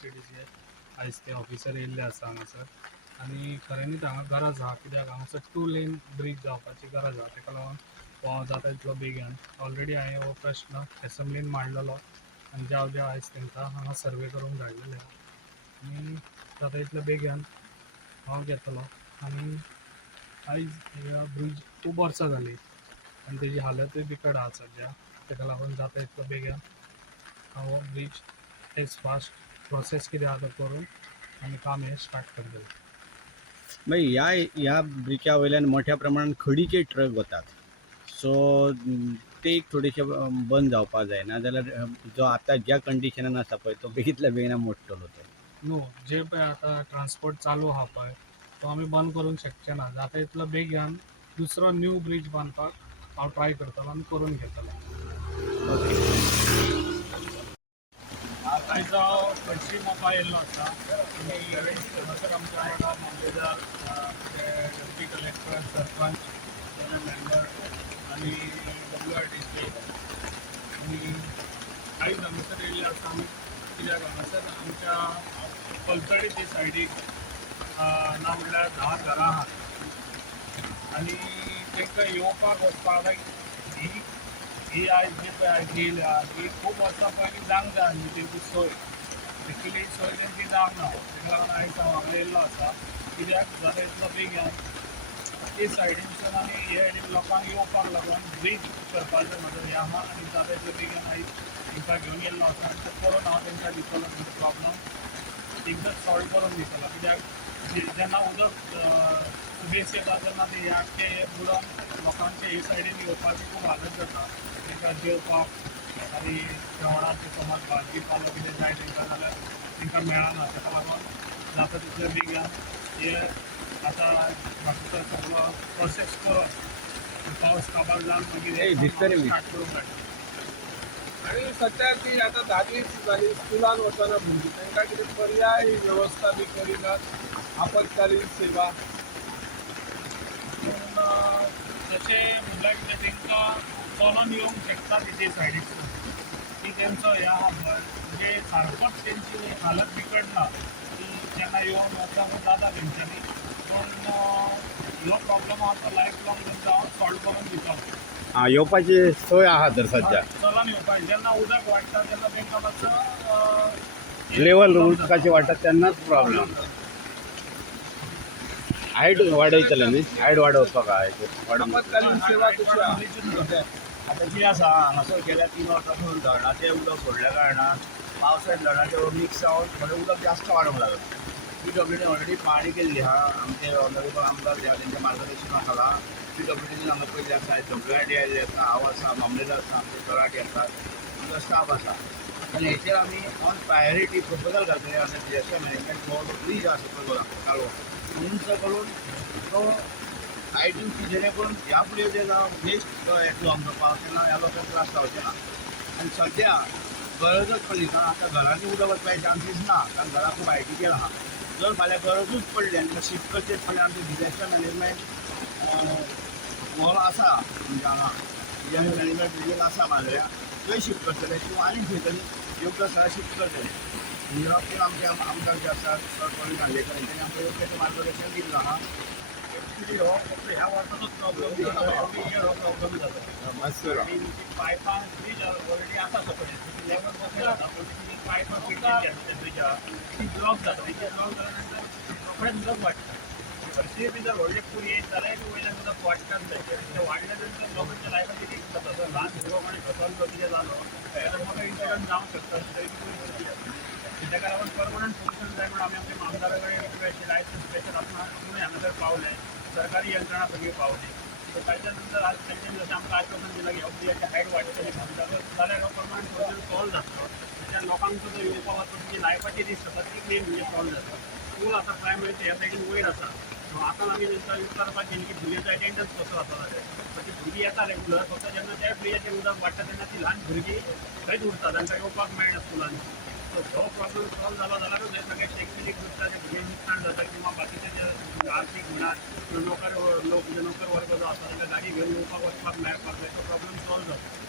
KHABar आयज ते officer येयल्ले आसा हांगासर आनी खऱ्यांनीच हांगा गरज आहा कित्याक हांगासर 2 लेन ब्रीज जावपाची गरज आहा तेका लागून हो जाता तितलो बेगीन ऑलरेडी हांवें हो प्रश्न एसेंब्लीन मांडलेलो आनी ज्या आयज तांकां हांगा सर्वे करूंक धाडलेले आनी जाता तितलो बेगीन हांव घेतलो आनी आयज ह्या ब्रीज खूब वर्सां जाली आनी तेजी हालतूय बिकट आहा सद्या तेका लागून जाता तितलो बेगीन हांव ब्रीज एज फास्ट प्रोसेस कितें आहा तो करून आनी काम हें स्टार्ट करतले. मागीर ह्या ब्रिजा वयल्यान मोठ्या प्रमाणात खडीचे ट्रक वतात सो ते एक थोडेशे बंद जावपाक जाय ना जाल्यार जो आतां ज्या कंडिशनान आसा पळय तो बेगींतल्या बेगीन मोडटलो तो न्हू जे पळय आतां ट्रान्सपोर्ट चालू आहा पळय तो आमी बंद करूंक शकचे ना जाता तितलो बेगीन दुसरो न्यू ब्रीज बांदपाक हांव ट्राय करतलो आनी करून घेतलो. आयज हांव कडशी मोपा येयल्लो आसा आनी हांगासर आमच्या वांगडा मामलेदार डेप्युटी कलेक्टर सरपंच मेंबर आनी WRDC आनी आयज हांगासर येयल्ले आसा आमी कित्याक हांगासर आमच्या पलतडी ते सायडीक ना म्हणल्यार 10 घरां आहात आनी तांकां येवपाक वचपाक लायक ही आयज जी पळय आयज येयल्या ही खूब वर्सां पयलीं जावंक जाय आसली तेंची सोय एक्चुली सोय तेंची जावंक ना तेका लागून आयज हांव हांगा येयल्लो आसा कित्याक जाता तितलो बेगीन ते सायडीनच्यान आनी हे सायडीन लोकांक येवपाक लागून ब्रीज करपाचें म्हजो हें आहा आनी जाता तितलो बेगीन आयज तांकां घेवन येयल्लो आसा आनी तो करून हांव तांकां दितलो तेंचो प्रॉब्लम एकदांच सॉल्व करून दितलो कित्याक जेन्ना उदक सुबेज येता तेन्ना ते आख्खे बुडोवन लोकांचे हे सायडीन येवपाची खूब हालत जाता तांकां जेवपाक आनी जेवणाचे समज भाजी पालो कितें जाय तांकां जाल्यार तांकां मेळना ताका लागून जाता तितले बेगीन हे आतां म्हाका सगळो प्रोसेस करून पावस काबार जावन मागीर स्टार्ट करूंक मेळटा. आणि सध्या ती आता 10वीच झाली स्कुलान वचना भुरगीं तांकां कितें पर्याय वेवस्था बी करिनात आपतकालीन सेवा जशें म्हणल्यार कितें तांकां चलोन येवंक शकता तेजे सायडीक की तेंचो हें आहा पळय म्हणजे सारकोच तेंची हालत बिगडना की जेन्ना येवन वचप जाता तेंच्यांनी पूण ह्यो प्रॉब्लम आहा तो लायफ लॉंग तेंचो हांव सॉल्व करून दितलो. येवपाची सोय आहा तर सध्या चलोन येवपाक जेन्ना उदक वाडटा तेन्ना तांकां मातसो लेवल उदकाची वाडटा तेन्नाच प्रॉब्लेम हायट वाडयतले न्ही हायट वाडोवपाक आपतकालीन सेवा कशी आहा आता जी आसा हांगासर गेल्या 3 वर्सांसून धरणाचें उदक सोडल्या कारणान पावसाळ्यांत धरणाचें मिक्स जावन थोडें उदक जास्त वाडूंक लागलें. PWDन ऑलरेडी पाहणी केल्ली आहा आमचे ऑनरेबल आमदार जे तेंच्या मार्गदर्शना खाला PWDन हांगा पयलीं आसा WRD आयिल्ले आसा हांव आसा मामलेदार आसा आमचे तलाटी आसा आमचो स्टाफ आसा आनी हेचेर आमी ऑन प्रायोरिटी प्रपोजल घातले आनी डिजास्टर मॅनेजमेंट हो ब्रीज आसा पळय कालो उंच करून तो सायडीन जेणे करून ह्या फुडें जे नेक्स्ट येतलो आमचो पावस तेन्ना ह्या लोकांक त्रास जावचे ना आनी सद्या गरजच पडली कारण आतां घरांनी उदक वचपाचे चान्सीस ना कारण घरा खूब हायटीचेर आहा जर फाल्यां गरजूच पडली आनी शिफ्ट करचेच फाल्यां आमचें डिजास्टर मॅनेजमेंट हॉल आसा म्हणजे हांगा डिजास्टर मॅनेजमेंट बिल्डींग आसा मांद्र्या थंय शिफ्ट करतले किंवा आनी खंय तरी योग्य स्थळार शिफ्ट करतले निरोप आमचे आमदार जे आसात प्रवीण आर्लेकर तेणी आमकां योग्य तें मार्गदर्शन दिल्लें आहा. एक्चुली हो फक्त ह्या वर्साचोच प्रॉब्लम हो प्रॉब्लम जाता पायपां ब्रीज ऑलरेडी आसा सकयल लेवल सकयल आसा पूण ती पायपां पिड्डली आसा त्या ब्रिजा ती ब्लॉक जाता तेजे ब्लॉक जाल्या नंतर रोखडेंच उदक वाडटा हरशीं बी जर व्हडले पूर येयत जाल्यार वयल्यान उदक वाडटाच जाय ते वाडल्या नंतर लोकांच्या लायफाची रिस्क जाता जर ल्हान भुरगो कोणी सकयल कितें जालो जाल्यार म्हाका इन्सिडंट जावंक शकता तेका लागून परमनंट सोल्युशन जाय म्हणून आमी आमच्या आमदारा कडेन रिक्वेस्ट केला आयज स्पेशल आपूण हांगासर पावले सरकारी यंत्रणा सगळी पावली सो ताच्या नंतर आज तेंच्यानी जशें आमकां आश्वासन दिलां की ऑक्सिजनची हायट वाडटली जाल्यार हो परमनंट सोल्युशन सॉल्व जातलो तेच्या लोकांचो जो येवपाक वचपाची लायफाची रिस्क आसा ती मेन म्हणजे सॉल्व जाता. स्कूल आसा प्रायमरीचे ह्या सायडीन वयर आसा सो आतां आमी तेंकां विचारपाक गेली की भुरग्यांचो एटेंडन्स कसो आसा जाल्यार तशी भुरगीं येता रेगुलर फक्त जेन्ना त्या ब्रिजाचेर उदक वाडटा तेन्ना ती ल्हान भुरगीं थंयच उरता तांकां येवपाक मेळना स्कुलांनी सो हो प्रॉब्लम सॉल्व जालो जाल्यारूच हे सगळे शैक्षणीक दृश्ट्या जे भुरगे नुकसाण जाता किंवा बाकीचे जे आर्थीक म्हणा नोकर वर्ग जो आसा तांकां गाडी घेवन येवपाक वचपाक मेळपाक जाय तो प्रॉब्लम सॉल्व जाता.